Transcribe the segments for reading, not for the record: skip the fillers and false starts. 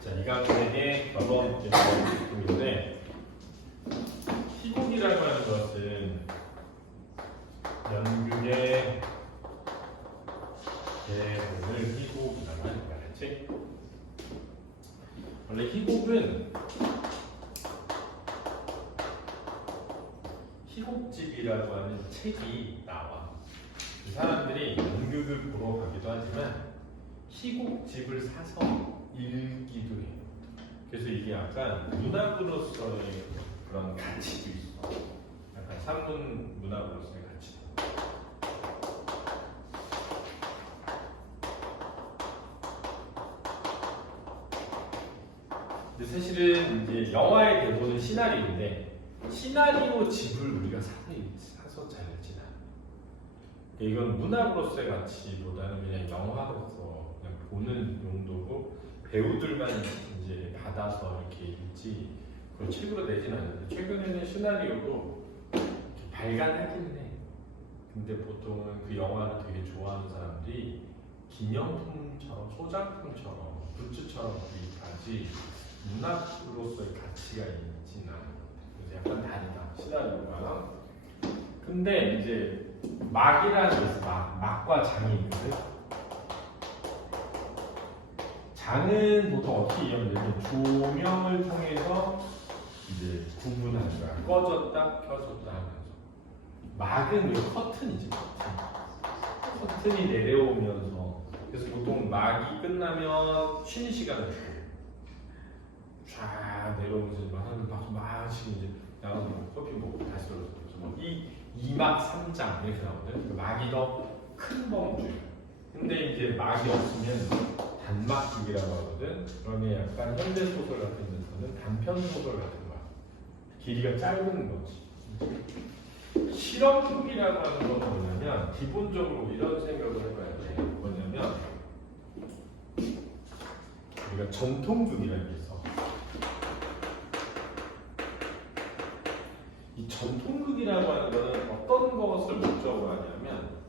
자, 이 강좌의 결론 제품인데, 희곡이라고 하는 것은 연극의 대본을 희곡이라고 하는 거야, 그렇지? 원래 희곡은 희곡집이라고 하는 책이 나와. 그 사람들이 연극을 보러 가기도 하지만 희곡집을 사서 읽기도 해. 그래서 이게 약간 문학으로서의 그런 가치도 있어. 약간 산문 문학으로서의 가치. 근데 사실은 이제 영화의 대본은 시나리오인데 시나리오 집을 우리가 사서 잘 읽진 않아. 이건 문학으로서의 가치보다는 그냥 영화로서 그냥 보는 용도고 배우들만 이제 받아서 이렇게 읽지 그걸 책으로 내진 않는데 최근에는 시나리오도 발간하기는 해. 근데 보통은 그 영화를 되게 좋아하는 사람들이 기념품처럼 소장품처럼 굿즈처럼 구입하지 문학으로서의 가치가 있진 않아. 그래서 약간 다르다 시나리오가. 근데 이제 막이라는 게 있어. 막과 장이 있거든. 장은 보통 어떻게 이해하면 조명을 통해서 이제 구분하는 거야. 꺼졌다, 켜졌다 하면서. 막은 왜 커튼이지, 커튼. 커튼이 내려오면서. 그래서 보통 막이 끝나면 쉬는 시간을 줘. 쫙 내려오면서 막 이제 나가서 커피 먹고 다시 들어서 뭐 2막 3장 이렇게 나오거든. 막이 더 큰 범주야. 근데 이제 막이 없으면 단막극이라고 하거든. 그러면 약간 현대 소설 같은 데서는 단편 소설 같은 거야. 길이가 짧은 거지. 실험극이라고 하는 건 뭐냐면 기본적으로 이런 생각을 해봐야 돼. 뭐냐면 우리가 전통극이라는 게 있어. 이 전통극이라고 하는 거는 어떤 것을 목적으로 하냐면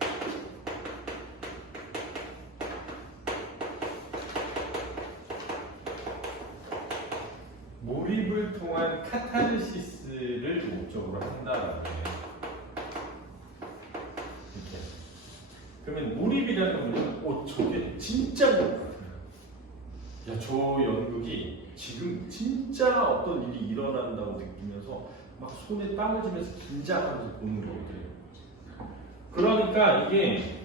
몰입을 통한 카타르시스를 목적으로 한다라는 거예요. 이렇게. 그러면 몰입이라는 건 뭐냐면 저게 진짜 같아요. 야, 저 연극이 지금 진짜 어떤 일이 일어난다고 느끼면서 막 손에 땀을 쥐면서 긴장하면서 보는 거거든요. 그러니까 이게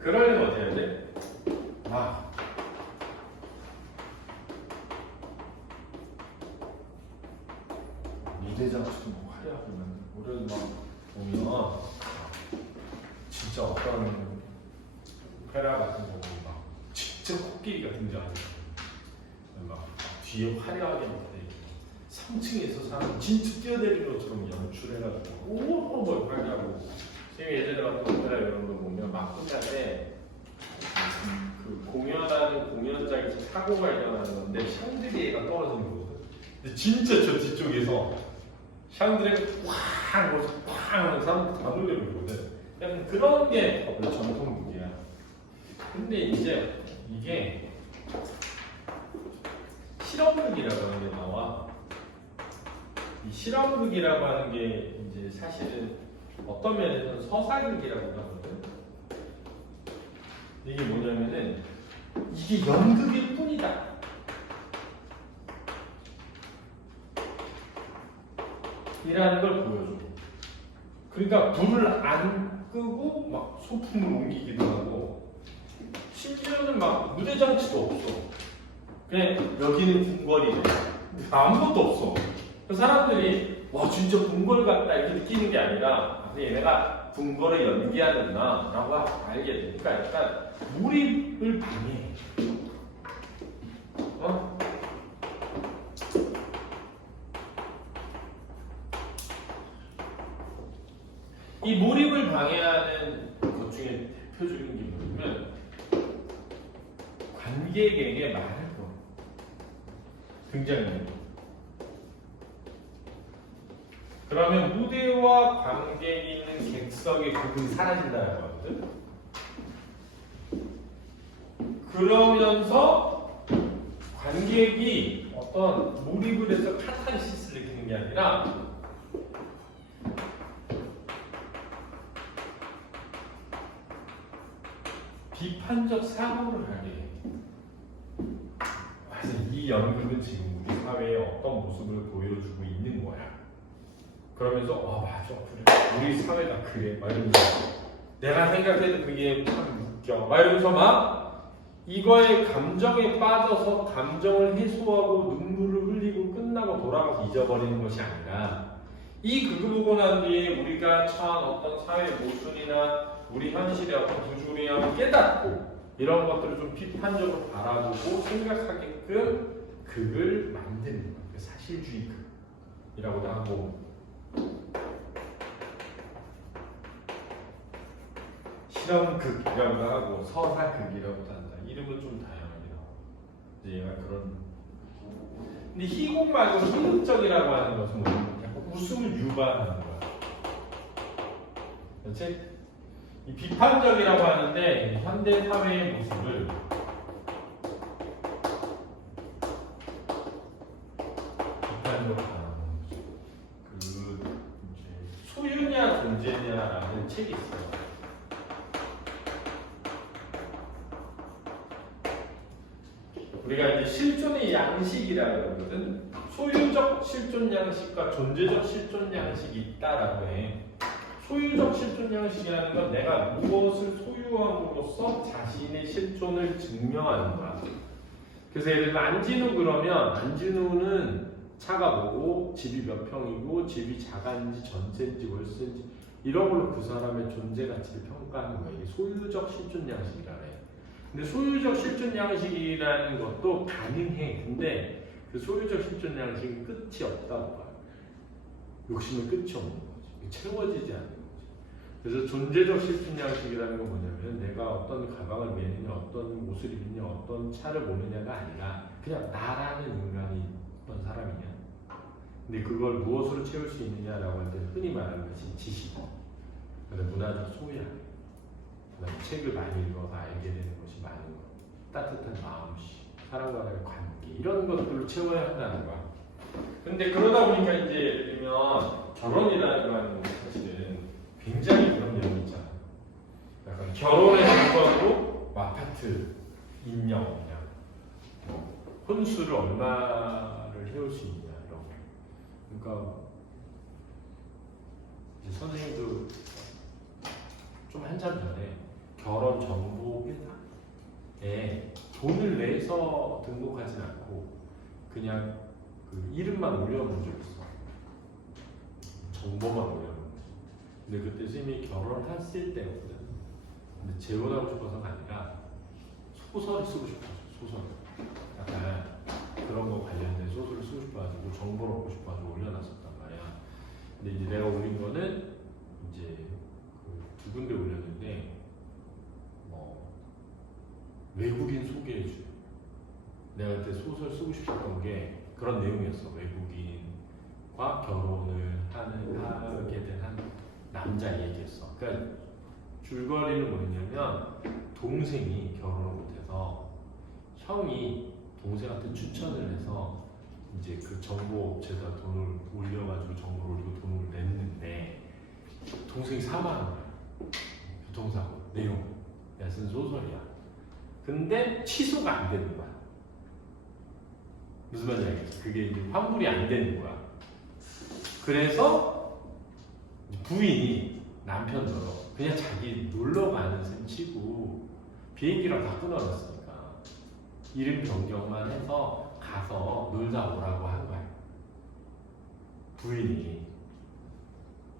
그러려면 어떻게 해야 돼? 무대장치도 뭐 화려하게 만들고 그래도 막 보면 진짜 어떤 오페라 같은 거 보면 막 진짜 코끼리가 등장하는 막 뒤에 화려하게 막 3층에서 사람 진짜 뛰어내리는 것처럼 연출해가지고 오 이렇게 하고 지금 예전에 봤던 오페라 이런 거 보면 막끝날에 그 공연하는 공연장에서 사고가 일어나는 건데 샹들리에가 떨어지는 거거든. 근데 진짜 저 뒤쪽에서 샹들리에가 꽉 하면서 꽉 하면서 사람들 다 놀래거든. 약간 그런 게 원래 전통극이야. 근데 이제 이게 실험극이라고 하는 게 나와. 이 실험극이라고 하는 게 이제 사실은 어떤 면에서는 서사극이라고 하거든. 이게 뭐냐면은 이게 연극일 뿐이다. 이라는 걸 보여줘. 그러니까 불을 안 끄고 막 소품을 옮기기도 하고 심지어는 막 무대장치도 없어. 그냥 여기는 궁궐이네. 아무것도 없어. 그 사람들이 와 진짜 궁궐 같다 이렇게 느끼는 게 아니라 얘네가 궁궐을 연기하는구나 라고 알게 되니까 약간 몰입을 방해해. 이 몰입을 방해하는 것 중에 대표적인 게 뭐냐면 관객에게 말할 거. 등장인물. 그러면 무대와 관객이 있는 객석의 구분이 사라진다는 거거든. 그러면서 관객이 어떤 몰입을 해서 카타르시스를 느끼는 게 아니라 비판적 사고를 하게 해. 그래서 이 연극은 지금 우리 사회에 어떤 모습을 보여주고 있는 거야. 그러면서 맞아 그래 우리 사회가 그래 막 이러면서 내가 생각해도 그게 참 웃겨 막 이러면서 막 이거에 감정에 빠져서 감정을 해소하고 눈물을 흘리고 끝나고 돌아가서 잊어버리는 것이 아니라 이 극을 보고 난 뒤에 우리가 처한 어떤 사회 모순이나 우리 현실의 어떤 부조리함을 깨닫고 이런 것들을 좀 비판적으로 바라보고 생각하게끔 극을 만드는 거예요. 사실주의 극이라고도 하고 실험극이라고도 하고 서사극이라고도 한다. 이름은 좀 다양하게 나와. 이제 얘가 그런. 근데 희곡 말고 희극적이라고 하는 것은 뭐냐면 웃음을 유발하는 거야. 그렇지? 이 비판적이라고 하는데 현대 사회의 모습을 비판적으로 바라보는 거죠. 소유냐 존재냐라는 책이 있어요. 우리가 이제 실존의 양식이라고 그러거든. 소유적 실존 양식과 존재적 실존 양식이 있다라고 해. 소유적 실존 양식이라는 건 내가 무엇을 소유함으로써 자신의 실존을 증명하는 거야. 그래서 예를 들어 안진우 그러면 안진우는 차가 뭐고 집이 몇 평이고 집이 자가인지 전세인지 월세인지 이런 걸로 그 사람의 존재 가치를 평가하는 거야. 이게 소유적 실존 양식이라 해. 근데 소유적 실존 양식이라는 것도 가능해. 근데 그 소유적 실존 양식은 끝이 없다고 봐요. 욕심은 끝이 없는 거지. 채워지지 않는 거지. 그래서 존재적 실존 양식이라는 건 뭐냐면 내가 어떤 가방을 매느냐, 어떤 옷을 입느냐, 어떤 차를 모느냐가 아니라 그냥 나라는 인간이 어떤 사람이냐. 근데 그걸 무엇으로 채울 수 있느냐라고 할 때 흔히 말하는 것이 지식, 그다음에 문화적 소양, 그다음에 책을 많이 읽어서 알게 되는 것이 많은 것, 따뜻한 마음씨, 사람과의 관계 이런 것들을 채워야 한다는 거야. 근데 그러다 보니까 이제 예를 들면 결혼이라고 하는 건 사실은 굉장히 그런 내용이 있잖아. 약간 결혼의 조건으로 아파트 임명 그냥 혼수를 얼마를 해올 수 있냐 이런 거. 그러니까 이제 선생님도 좀 한참 전에 결혼 정보회사에 돈을 내서 등록하진 않고 그냥 그 이름만 올려놓은 적 있어. 정보만 올려놓은 거지. 근데 그때 선생님이 결혼했을 때였거든. 근데 재혼하고 싶어서가 아니라 소설을 쓰고 싶어서 소설. 약간 그런 거 관련된 소설을 쓰고 싶어가지고 정보를 얻고 싶어가지고 올려놨었단 말이야. 근데 이제 내가 올린 거는 이제 그 두 군데 올렸는데 외국인 소개해줘. 내가 그때 소설 쓰고 싶었던 게 그런 내용이었어. 외국인과 결혼을 하게 된 한 남자 얘기였어. 그러니까 줄거리는 뭐냐면 동생이 결혼을 못해서 형이 동생한테 추천을 해서 이제 그 정보 업체에다 돈을 올려가지고 정보를 올리고 돈을 냈는데 동생이 사망한 거야. 교통사고 내용. 내가 쓴 소설이야. 근데 취소가 안 되는 거야. 무슨 말인지 알겠어? 그게 이제 환불이 안 되는 거야. 그래서 부인이 남편처럼 그냥 자기 놀러 가는 셈 치고 비행기랑 다 끊어놨으니까 이름 변경만 해서 가서 놀다 오라고 한 거야. 부인이.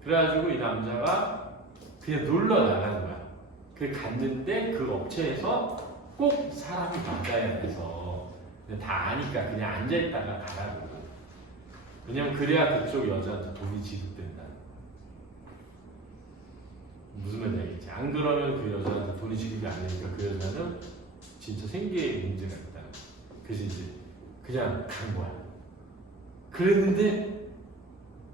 그래가지고 이 남자가 그냥 놀러 나간 거야. 그 갔는데 그 업체에서 꼭 사람이 맞아야 돼서 다 아니까 그냥 앉아있다가 가라고. 왜냐면 그래야 그쪽 여자한테 돈이 지급된다. 무슨 말인지 알겠지? 안 그러면 그 여자한테 돈이 지급이 안 되니까 그 여자는 진짜 생계에 문제가 있다. 그래서 이제 그냥 간 거야. 그랬는데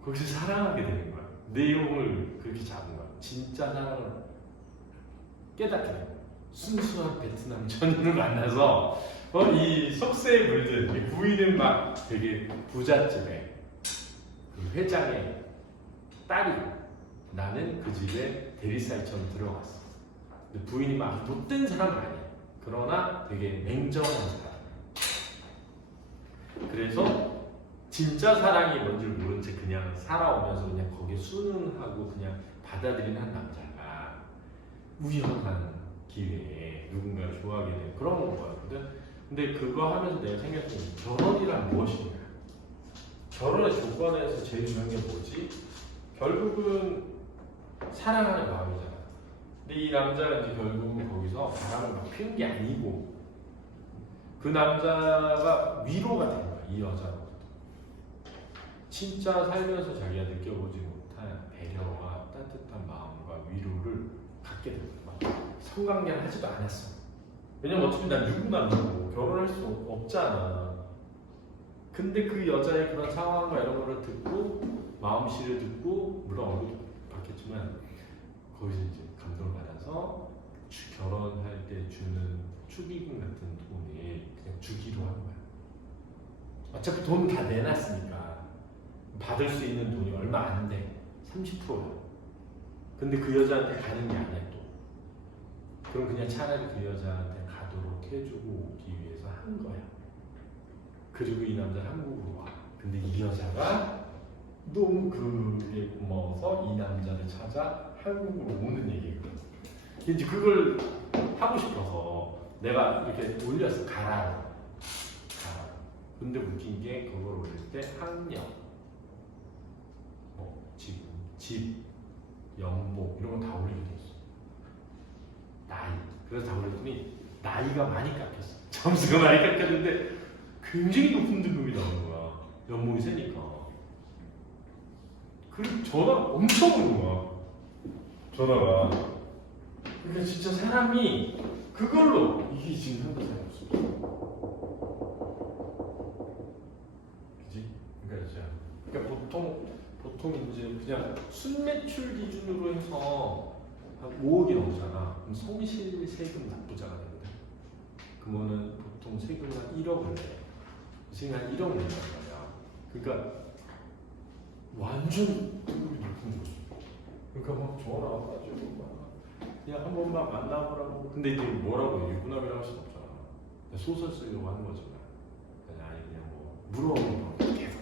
거기서 사랑하게 되는 거야. 내용을 그렇게 잡은 거야. 진짜 사랑을 깨닫게 된 거야. 순수한 베트남 전인을 만나서 이 속세에 물든 이 부인은 막 되게 부잣집에 그 회장의 딸이고 나는 그 집에 대리사처럼 들어갔어. 근데 부인이 막 못된 사람은 아니야. 그러나 되게 냉정한 사람. 그래서 진짜 사랑이 뭔지 모른 채 그냥 살아오면서 그냥 거기에 순응하고 그냥 받아들이는 한 남자가 우연한 기회에 누군가를 좋아하게 되는 그런 거거든. 근데 그거 하면서 내가 생각했던 게 결혼이란 무엇인가? 결혼의 조건에서 제일 중요한 게 뭐지? 결국은 사랑하는 마음이잖아. 근데 이 남자가 이제 결국은 거기서 바람을 막 피운 게 아니고 그 남자가 위로가 된 거야, 이 여자로부터. 진짜 살면서 자기가 느껴보지 못한 배려와 따뜻한 마음과 위로를 갖게 된 거야. 성관계를 하지도 않았어. 왜냐면 어차피 난 누구 만나고 결혼할 수 없잖아. 근데 그 여자의 그런 상황과 이런 거를 듣고 마음씨를 듣고 물론 얼굴도 봤겠지만 거기서 이제 감동을 받아서 결혼할 때 주는 축의금 같은 돈을 그냥 주기로 한 거야. 어차피 돈 다 내놨으니까 받을 수 있는 돈이 얼마 안 돼. 30%야. 근데 그 여자한테 가는 게 아니야 또. 그럼 그냥 차라리 그 여자한테 가도록 해주고 오기 위해서 한 거야. 그리고 이 남자 한국으로 와. 근데 이 여자가 너무 그게 고마워서 이 남자를 찾아 한국으로 오는 얘기거든. 이제 그걸 하고 싶어서 내가 이렇게 올렸어. 가라. 근데 웃긴 게 그걸 올릴 때 학력, 지금 집, 연봉 이런 거 다 올리게 됐어. 나이. 그래서 다 올렸더니 나이가 많이 깎였어. 점수가 많이 깎였는데 굉장히 높은 등급이 나오는 거야. 연봉이 세니까. 그리고 전화가 엄청 오는 거야. 전화가. 그러니까 진짜 사람이 그걸로 이게 지금 한국 사람이 없어. 그지? 그러니까 진짜. 그러니까 보통 이제 그냥 순매출 기준으로 해서 한 5억이 넘잖아. 그럼 성실 세금 납부자가 되거든. 그러면은 보통 세금을 한 1억을 내. 지금 한 1억 낸단 말이야. 그러니까 완전 등급이 높은 거지. 그러니까 막 전화 와가지고 막 그냥 한 번만 만나보라고. 근데 이게 뭐라고 일꾼합이라고 할 수는 없잖아. 소설 쓰려고 하는 거지만 그냥 뭐 물어보는 거 계속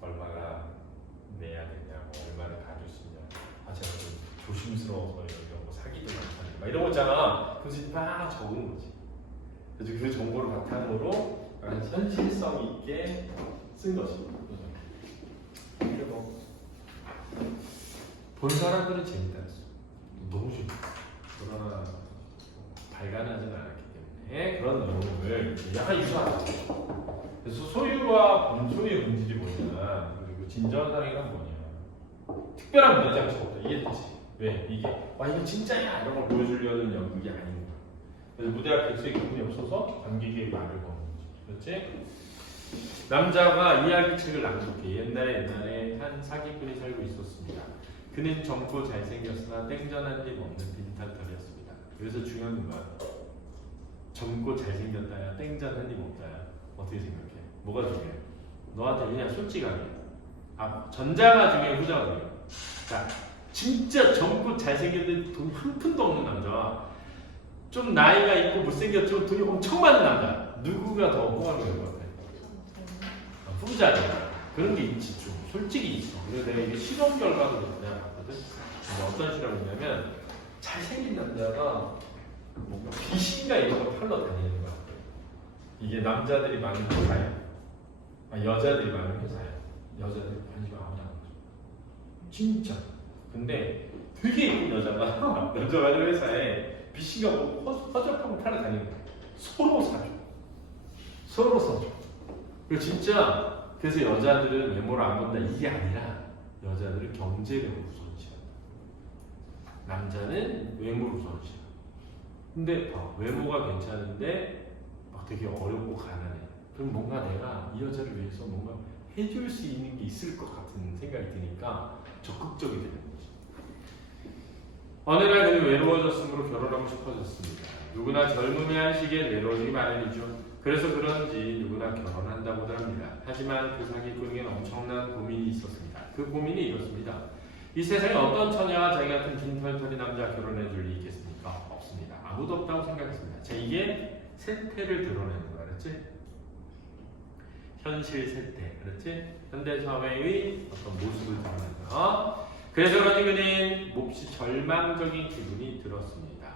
얼마나 내야 되냐, 뭐 얼마나 가질 수 있냐. 아 제가 좀 조심스러워서 이런 거 사기도 많다니 막 이런 거 있잖아. 그래서 막 적은 거지. 그래서 그 정보를 바탕으로 현실성 있게 쓴 것이. 이게 본 사람들은 재밌다 했어. 너무 재밌다. 그러나 발간하지는 않았기 때문에 그런 내용을 약간 유사하다. 그래서 소유와 본소유의 본질이 뭐냐, 그리고 진정상이란 뭐냐. 특별한 문제장치가 없다. 이해되지? 왜? 이게 와 이거 진짜야 이런 걸 보여주려는 연극이 아닌 거야. 그래서 무대와 객수의 기분이 없어서 관객의 말을 거는 거지. 그렇지? 남자가 이야기책을 낭독해. 옛날에 한 사기꾼이 살고 있었습니다. 그는 젊고 잘생겼으나 땡전한 일 없는 빈털털이었습니다. 여기서 중요한 건 뭐야? 젊고 잘생겼다야 땡전한 일 없다야. 어떻게 생각해? 뭐가 중요해? 너한테 그냥 솔직하게. 전자가 중요해, 후자가 중요해? 자, 진짜 젊고 잘생겼는데 돈 한 푼도 없는 남자와 좀 나이가 있고 못생겼지만 돈이 엄청 많은 남자, 누구가 더 호감이 될 것 같아? 후자잖아. 그런 게 있지, 좀 솔직히 있어. 그래서 내가 이게 실험 결과도 내가 봤거든. 근데 어떤 실험이냐면 잘생긴 남자가 뭔가 귀신가 이런 걸 팔러 다니는 거야. 이게 남자들이 많은 회사야. 여자들이 많은 회사야. 여자들이 관심 아무나 안 가져. 진짜. 근데 되게 예쁜 여자가 여자 많은 회사에 귀신가 뭐 허접하고 팔러 다니는 거야. 서로 사줘. 서로 사줘. 그리고 진짜 그래서 여자들은 외모를 안 본다 이게 아니라 여자들은 경제력을 우선시한다. 남자는 외모를 우선시한다. 근데 외모가 괜찮은데 막 되게 어렵고 가난해. 그럼 뭔가 내가 이 여자를 위해서 뭔가 해줄 수 있는 게 있을 것 같은 생각이 드니까 적극적이 되는 거죠. 어느 날 그는 외로워졌으므로 결혼하고 싶어졌습니다. 누구나 젊음의 한 시기에 외로워지기 마련이죠. 그래서 그런지 누구나 결혼한다고들 합니다. 하지만 그 사기꾼에게는 엄청난 고민이 있었습니다. 그 고민이 이렇습니다. 이 세상에 어떤 처녀와 자기 같은 빈털털이 남자 결혼해 줄 리 있겠습니까? 없습니다. 아무도 없다고 생각했습니다. 자, 이게 세태를 드러내는 거야, 그렇지? 현실 세태, 그렇지? 현대 사회의 어떤 모습을 드러내는 거. 그래서 그런지 그는 몹시 절망적인 기분이 들었습니다.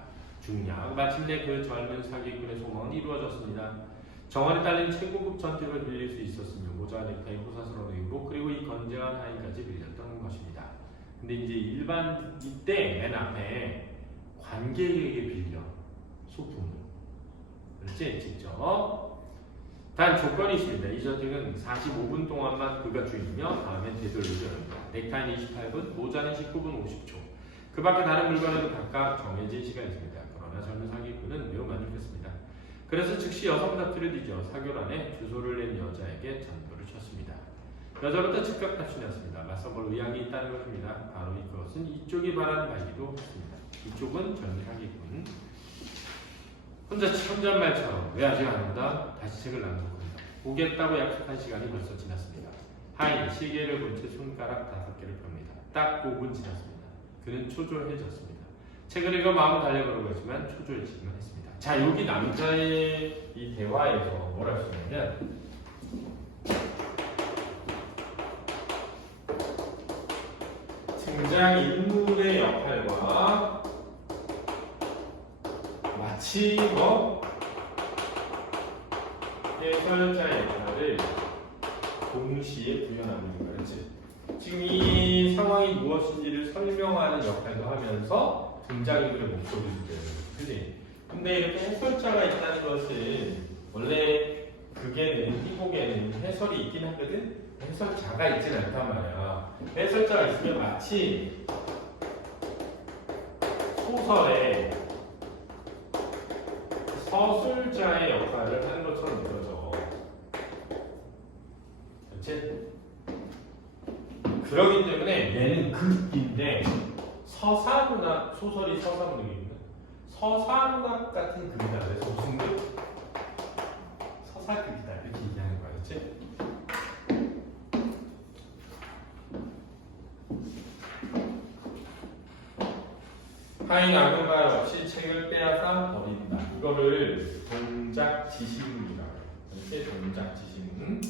중략, 마침내 그 젊은 사기꾼의 소망은 이루어졌습니다. 정원에 딸린 최고급 전택을 빌릴 수 있었으며 모자, 넥타이, 호사스러운 의복, 그리고 이 건재한 하인까지 빌렸던 것입니다. 근데 이제 일반 이때 맨 앞에 관객에게 빌려 소품을, 그렇지? 직접. 단 조건이 있습니다. 이 전택은 45분 동안만 그가 주인이며 다음엔 되돌리게 합니다. 넥타이는 28분, 모자는 19분 50초. 그 밖에 다른 물건에도 각각 정해진 시간이 있습니다. 그러나 젊은 사기꾼은 매우 만족했습니다. 그래서 즉시 여성 답지를 뒤져 사교란에 주소를 낸 여자에게 전도를 쳤습니다. 여자부터 즉각 답신했습니다. 맞서볼 의향이 있다는 것입니다. 바로 이것은 이쪽이 바라는 바이기도 했습니다. 이쪽은 젊은 사기꾼. 혼자 천전말처럼 왜 아직 안 온다? 다시 책을 낭독한다. 오겠다고 약속한 시간이 벌써 지났습니다. 하인 시계를 본 채 손가락 5개를 펴니다. 딱 5분 지났습니다. 그는 초조해졌습니다. 책을 읽어 마음을 달래보려고 했지만 초조해지기만 했습니다. 자, 여기 남자의 이 대화에서 뭐라 했냐면 등장인물의 역할과 마치 해설자의 역할을 동시에 구현하는 거야, 그렇지? 지금 이 상황이 무엇인지를 설명하는 역할도 하면서 등장인물의 목소리를 들려요, 그렇지? 근데 이렇게 해설자가 있다는 것은 원래 극에는, 희곡에는 해설이 있긴 하거든? 해설자가 있진 않단 말이야. 해설자가 있으면 마치 소설에 서술자의 역할을 하는 것처럼 느껴져. 그렇지? 그러기 때문에 얘는 극인데 서사문학, 소설이 서사문학이거든. 서사문학 같은 극이다. 그래서 무슨 극? 서사극이다. 이렇게 얘기하는 거야. 그렇지? 하인 아무 말 없이 책을 빼앗아 버린다. 이거를 동작 지시문이라고 해요. 이렇게 동작 지시문.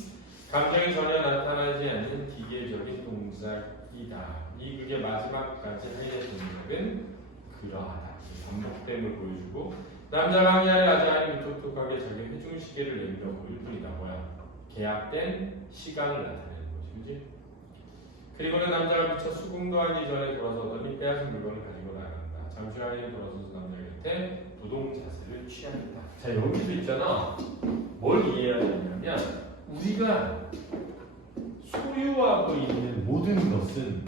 감정이 전혀 나타나지 않는 기계적인 동작이다. 이 극의 마지막까지 하인의 동작은 그러하다. 반복됨을 보여주고 남자가 항의를 하지 않으면 톡톡하게 자기 회중 시계를 내밀어 보일 뿐이다. 뭐야? 계약된 시간을 나타내는 거지, 그렇지? 그리고는 남자가 미쳐 수긍도 하기 전에 돌아서더니 빼앗은 물건을 가지고 나간다. 잠시 후에 돌아서서 남자 곁에 도동 자세를 취한다. 자, 여기서 있잖아. 뭘 이해해야 되냐면 우리가 소유하고 있는 모든 것은,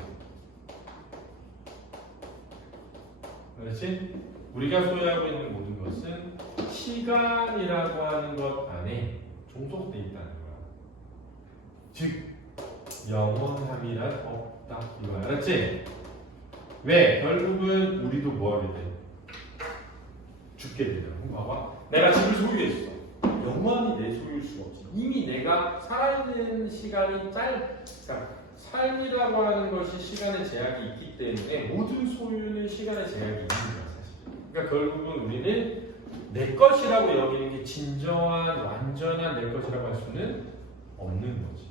그렇지? 우리가 소유하고 있는 모든 것은 시간이라고 하는 것 안에 종속되어 있다는 거야. 즉 영원함이란 없다 이거야. 알았지? 왜? 결국은 우리도 뭐하게 돼? 죽게 되더라고. 봐봐. 내가 집을 소유했어. 영원히 내 소유일 수가 없어. 이미 내가 살아있는 시간이 삶이라고 하는 것이 시간의 제약이 있기 때문에 모든 소유는 시간의 제약이 있는 거야, 사실. 그러니까 결국은 우리는 내 것이라고 여기는 게 진정한 완전한 내 것이라고 할 수는 없는 거지.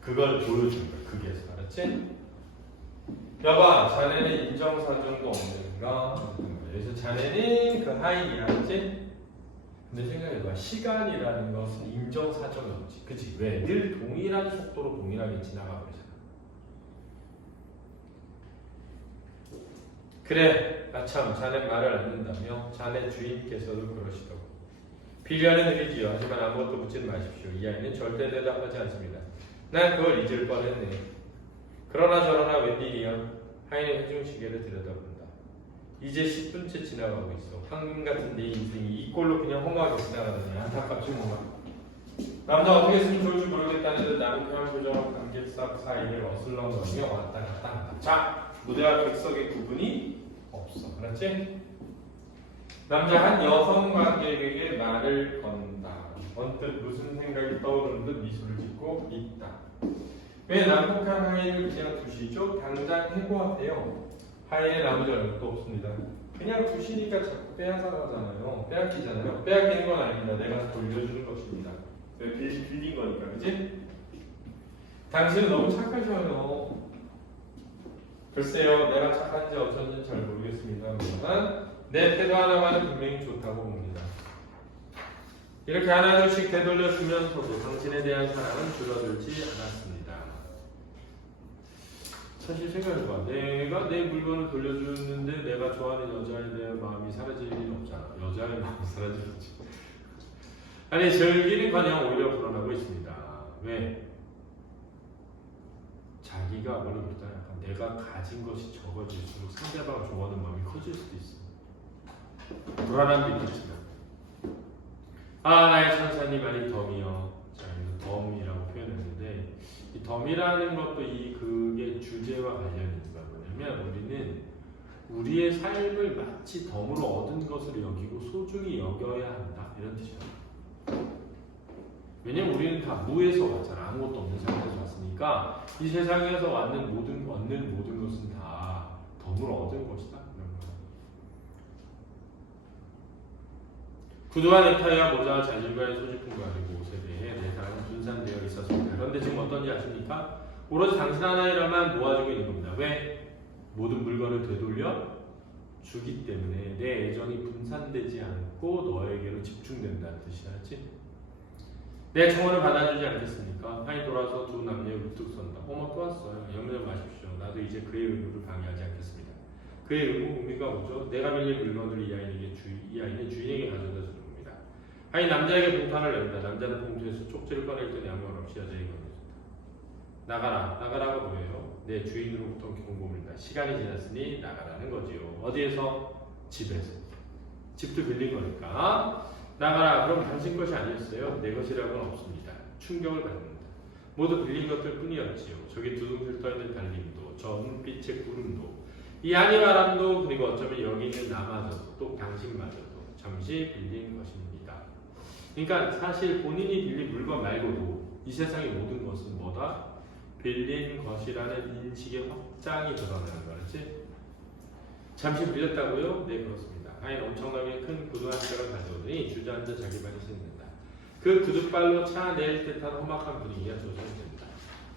그걸 보여준 거야, 그게서. 알았지? 여봐, 자네는 인정사정도 없는가? 그래서 자네는 그 하인이야, 알았지? 근데 생각해봐, 시간이라는 것은 인정사정이 없지. 그치? 왜? 늘 동일한 속도로 동일하게 지나가 버리잖아. 그래, 참 자네 말을 안 듣는다며 자네 주인께서도 그러시더고. 비련은 느리지요. 하지만 아무것도 묻지 마십시오. 이 아이는 절대 대답하지 않습니다. 난 그걸 잊을 뻔했네. 그러나 저러나 웬일이야. 하인의 회중시계를 들여다본다. 이제 10분째 지나가고 있어. 황금 같은 내 인생이 이 꼴로 그냥 험하게 지나가다니 안타깝지 뭐가. 남자 어떻게 쓰면 좋을지 모르겠다는 듯 남편 부정한 관객석 사이에 어슬렁거리며 왔다 갔다 한다. 자, 무대와 객석의 구분이 없어. 알았지? 남자 한 여성 관객에게 말을 건다. 언뜻 무슨 생각이 떠오르는 듯 미소를 짓고 있다. 왜 난폭한 하인을 그냥 두시죠? 당장 해고하세요. 하인의 나머지 얼굴도 없습니다. 그냥 두시니까 자꾸 빼앗아가잖아요. 빼앗기잖아요. 빼앗기는 건 아닙니다. 내가 돌려주는 것입니다. 왜 빌린 거니까, 그지? 당신은 너무 착하셔요. 글쎄요, 내가 착한지 어쩐지 잘 모르겠습니다만 내 태도 하나만은 분명히 좋다고 봅니다. 이렇게 하나둘씩 되돌려주면서도 당신에 대한 사랑은 줄어들지 않았습니다. 사실 생각해봐. 내가 내 물건을 돌려주는데 내가 좋아하는 여자에 대한 마음이 사라질 일은 없잖아. 여자의 마음이 사라지겠지. 아니, 즐기는커녕 오히려 불어나고 있습니다. 왜? 자기가 뭐라 그랬잖아. 약간 내가 가진 것이 적어질수록 상대방을 좋아하는 마음이 커질 수도 있어. 불안함도 있겠지만. 아, 나의 천사님 아니 덤이요. 자, 여기서 덤이라고 표현했는데 이 덤이라는 것도 그게 주제와 관련이 있는 거야. 뭐냐면 우리는 우리의 삶을 마치 덤으로 얻은 것을 여기고 소중히 여겨야 한다. 이런 뜻이야. 왜냐면 우리는 다 무에서 왔잖아. 아무것도 없는 상태에서 왔으니까 이 세상에서 얻는 모든 것은 다 덤으로 얻은 것이다. 이런 거야. 구두와 넥타이와 모자, 자질과의 소지품과 그리고 옷에 대해 내 사랑은 분산되어 있었습니다. 그런데 지금 어떤지 아십니까? 오로지 당신 하나이라만 모아지고 있는 겁니다. 왜? 모든 물건을 되돌려 주기 때문에 내 애정이 분산되지 않고 너에게로 집중된다는 뜻이야지. 내 청혼을 받아주지 않겠습니까? 하이 돌아서 두 남녀의 우뚝 선다. 어머 또 왔어요. 염려 마십시오. 나도 이제 그의 의무를 방해하지 않겠습니다. 그의 의미가 뭐죠? 내가 빌린 물건을 이 아이는 주인에게 가져다 주는 겁니다. 하이 남자에게 봉탄을 낸다. 남자는 봉투에서 쪽지를 꺼낼 때 아무 말 없이 여자에게 건네준다. 나가라. 나가라가 뭐예요? 내 주인으로부터 경고입니다. 시간이 지났으니 나가라는 거지요. 어디에서? 집에서. 집도 빌린 거니까. 나가라. 그럼 당신 것이 아니었어요. 내 것이라고는 없습니다. 충격을 받는다. 모두 빌린 것들 뿐이었지요. 저기 두둥실 떠있는 달림도, 저 눈빛의 구름도, 이 한이바람도, 그리고 어쩌면 여기 있는 나마저도, 또 당신마저도 잠시 빌린 것입니다. 그러니까 사실 본인이 빌린 물건 말고도 이 세상의 모든 것은 뭐다? 빌린 것이라는 인식의 확장이 드러나는 거지. 잠시 빌렸다고요? 네, 그렇습니다. 하인 엄청나게 큰 구두 한 짝을 가져오더니 주저앉아 자기 발을 씻는다. 그 구두발로 차낼 듯한 험악한 분위기가 조성됩니다.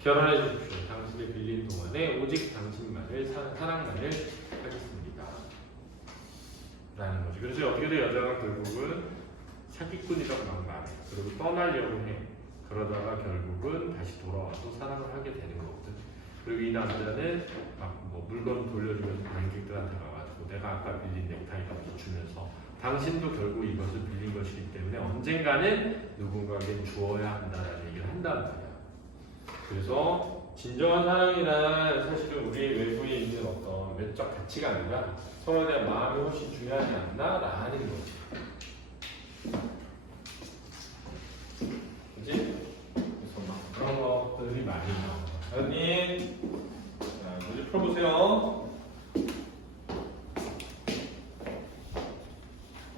결혼해 주십시오. 당신의 빌린 동안에 오직 당신만을 사랑만을 하겠습니다. 라는 거죠. 그래서 어떻게 돼? 여자가 결국은 사기꾼이라고 막 말해. 그리고 떠나려고 해. 그러다가 결국은 다시 돌아와서 사랑을 하게 되는 거거든. 그리고 이 남자는 막 뭐 물건 돌려주면서 관객들한테 가가지고 내가 아까 빌린 넥타이값도 주면서 당신도 결국 이것을 빌린 것이기 때문에 언젠가는 누군가에게 주어야 한다는 얘기를 한단 말이야. 그래서 진정한 사랑이란 사실은 우리의 외부에 있는 어떤 외적 가치가 아니라 서로에 대한 마음이 훨씬 중요하지 않나라는 거지.